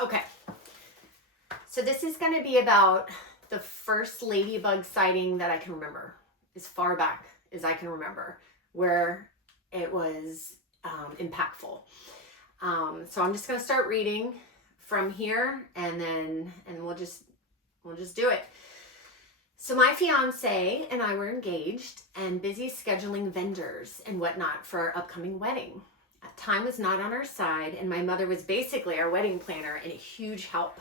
Okay, so this is going to be about the first ladybug sighting that I can remember, as far back as I can remember, where it was impactful. So I'm just going to start reading from here, and we'll just do it. So my fiance and I were engaged and busy scheduling vendors and whatnot for our upcoming wedding. Time was not on our side, and my mother was basically our wedding planner and a huge help.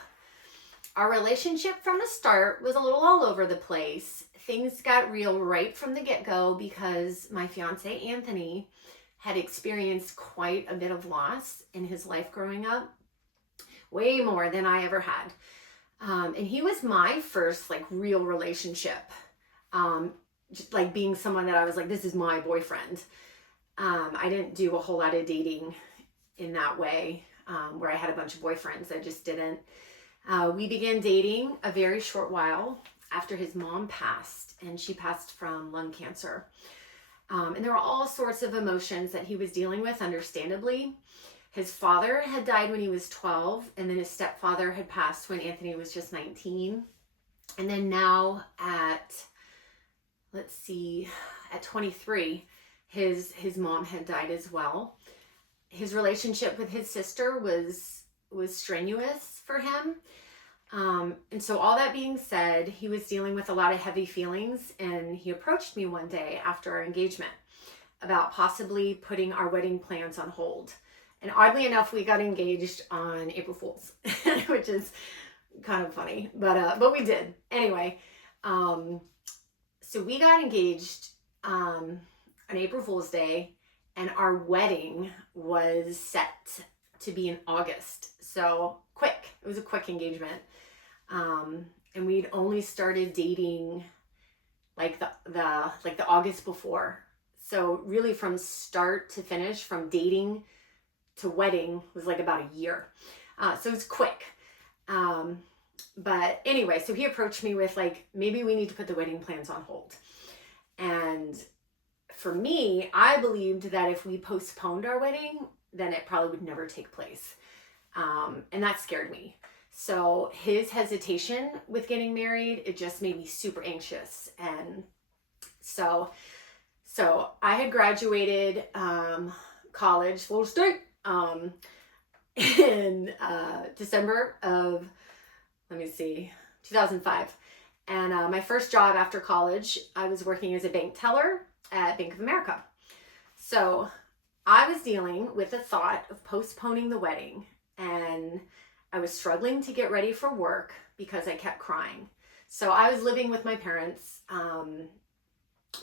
Our relationship from the start was a little all over the place. Things got real right from the get-go because my fiance Anthony had experienced quite a bit of loss in his life growing up, way more than I ever had. And he was my first like real relationship, just like being someone that I was like, this is my boyfriend. I didn't do a whole lot of dating in that way, where I had a bunch of boyfriends. I just didn't. We began dating a very short while after his mom passed, and she passed from lung cancer. And there were all sorts of emotions that he was dealing with, understandably. His father had died when he was 12, and then his stepfather had passed when Anthony was just 19. And then now at 23, his mom had died as well. His relationship with his sister was strenuous for him. And so all that being said, he was dealing with a lot of heavy feelings, and he approached me one day after our engagement about possibly putting our wedding plans on hold. And oddly enough, we got engaged on April Fool's, which is kind of funny, but we did. Anyway, so we got engaged on April Fool's Day, and our wedding was set to be in August. So quick. It was a quick engagement. And we'd only started dating like the August before. So really from start to finish, from dating to wedding was like about a year. So it was quick. But anyway, so he approached me with like, maybe we need to put the wedding plans on hold. And for me, I believed that if we postponed our wedding, then it probably would never take place. And that scared me. So his hesitation with getting married, it just made me super anxious. And so I had graduated college, Florida State, in December of, 2005. And my first job after college, I was working as a bank teller at Bank of America. So I was dealing with the thought of postponing the wedding, and I was struggling to get ready for work because I kept crying. So I was living with my parents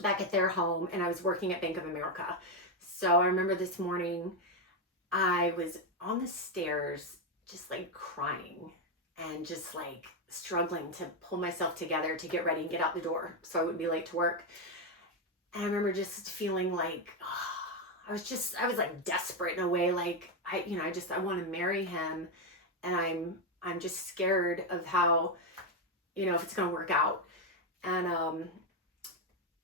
back at their home, and I was working at Bank of America. So I remember this morning I was on the stairs just like crying and just like struggling to pull myself together to get ready and get out the door so I wouldn't be late to work. And I remember just feeling like, I was like desperate in a way. Like I want to marry him, and I'm just scared of how, if it's going to work out. And,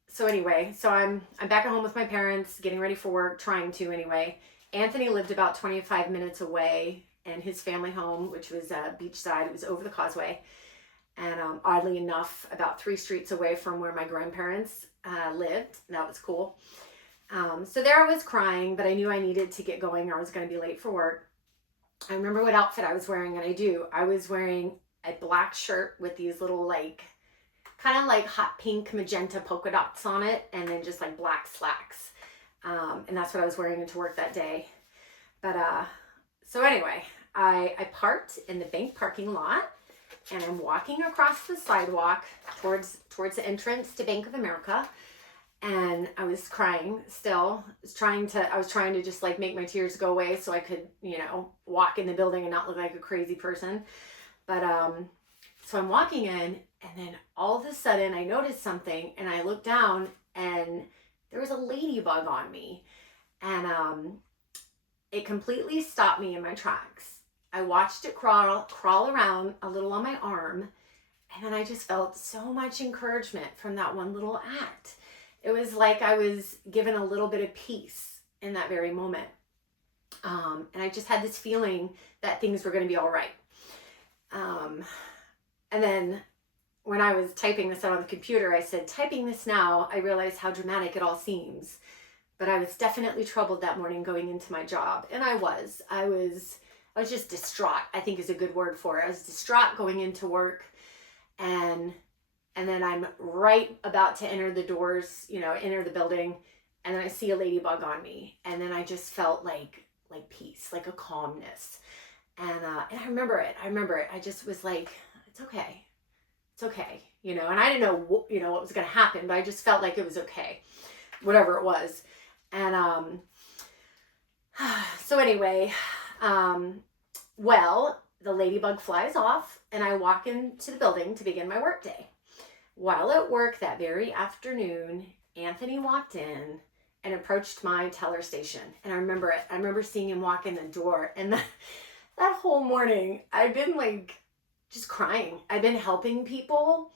so anyway, so I'm back at home with my parents, getting ready for work, trying to anyway. Anthony lived about 25 minutes away, and his family home, which was beachside, it was over the causeway. And oddly enough, about 3 streets away from where my grandparents lived. That was cool. So there I was crying, but I knew I needed to get going or I was going to be late for work. I remember what outfit I was wearing, and I was wearing a black shirt with these little like, kind of like hot pink magenta polka dots on it, and then just like black slacks. And that's what I was wearing into work that day. But so anyway, I parked in the bank parking lot, and I'm walking across the sidewalk towards the entrance to Bank of America. And I was crying still. I was trying to just like make my tears go away so I could, walk in the building and not look like a crazy person. But so I'm walking in, and then all of a sudden I noticed something, and I looked down, and there was a ladybug on me. And it completely stopped me in my tracks. I watched it crawl around a little on my arm, and then I just felt so much encouragement from that one little act. It was like I was given a little bit of peace in that very moment. And I just had this feeling that things were going to be all right. And then when I was typing this out on the computer, I said, typing this now, I realize how dramatic it all seems. But I was definitely troubled that morning going into my job. And I was just distraught, I think is a good word for it. I was distraught going into work. And then I'm right about to enter the doors, enter the building. And then I see a ladybug on me. And then I just felt like peace, like a calmness. And I remember it. I just was like, it's okay. It's okay. And I didn't know what was going to happen, but I just felt like it was okay, whatever it was. And so anyway, well, the ladybug flies off and I walk into the building to begin my work day. While at work that very afternoon, Anthony walked in and approached my teller station. And I remember it. I remember seeing him walk in the door. And that whole morning, I've been just crying. I've been helping people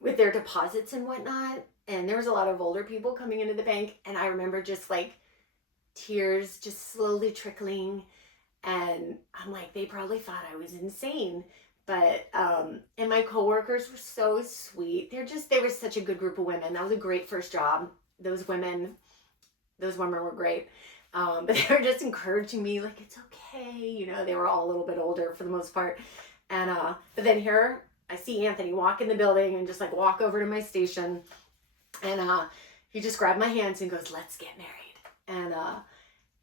with their deposits and whatnot. And there was a lot of older people coming into the bank. And I remember just tears just slowly trickling. And I'm like, they probably thought I was insane. But, and my coworkers were so sweet. They were such a good group of women. That was a great first job. Those women were great. But they were just encouraging me, it's okay. They were all a little bit older for the most part. And, but then here I see Anthony walk in the building and just walk over to my station. And, he just grabbed my hands and goes, let's get married. And I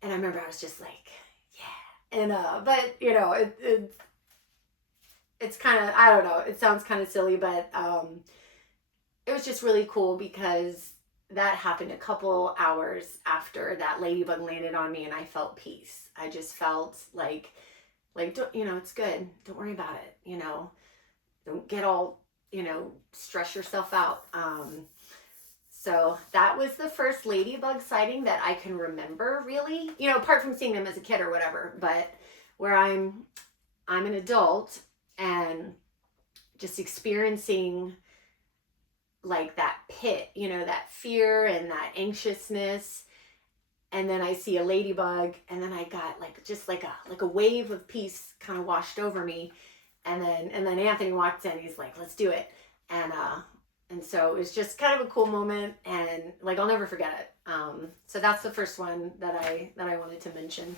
remember I was just like, yeah. And, but it's kind of, I don't know, it sounds kind of silly, but, it was just really cool because that happened a couple hours after that ladybug landed on me and I felt peace. I just felt like, it's good. Don't worry about it. Don't get all, stress yourself out. So that was the first ladybug sighting that I can remember really, apart from seeing them as a kid or whatever, but where I'm an adult and just experiencing that pit, that fear and that anxiousness. And then I see a ladybug and then I got just a wave of peace kind of washed over me. And then Anthony walked in, he's like, let's do it. And so it was just kind of a cool moment and I'll never forget it. So that's the first one that I wanted to mention.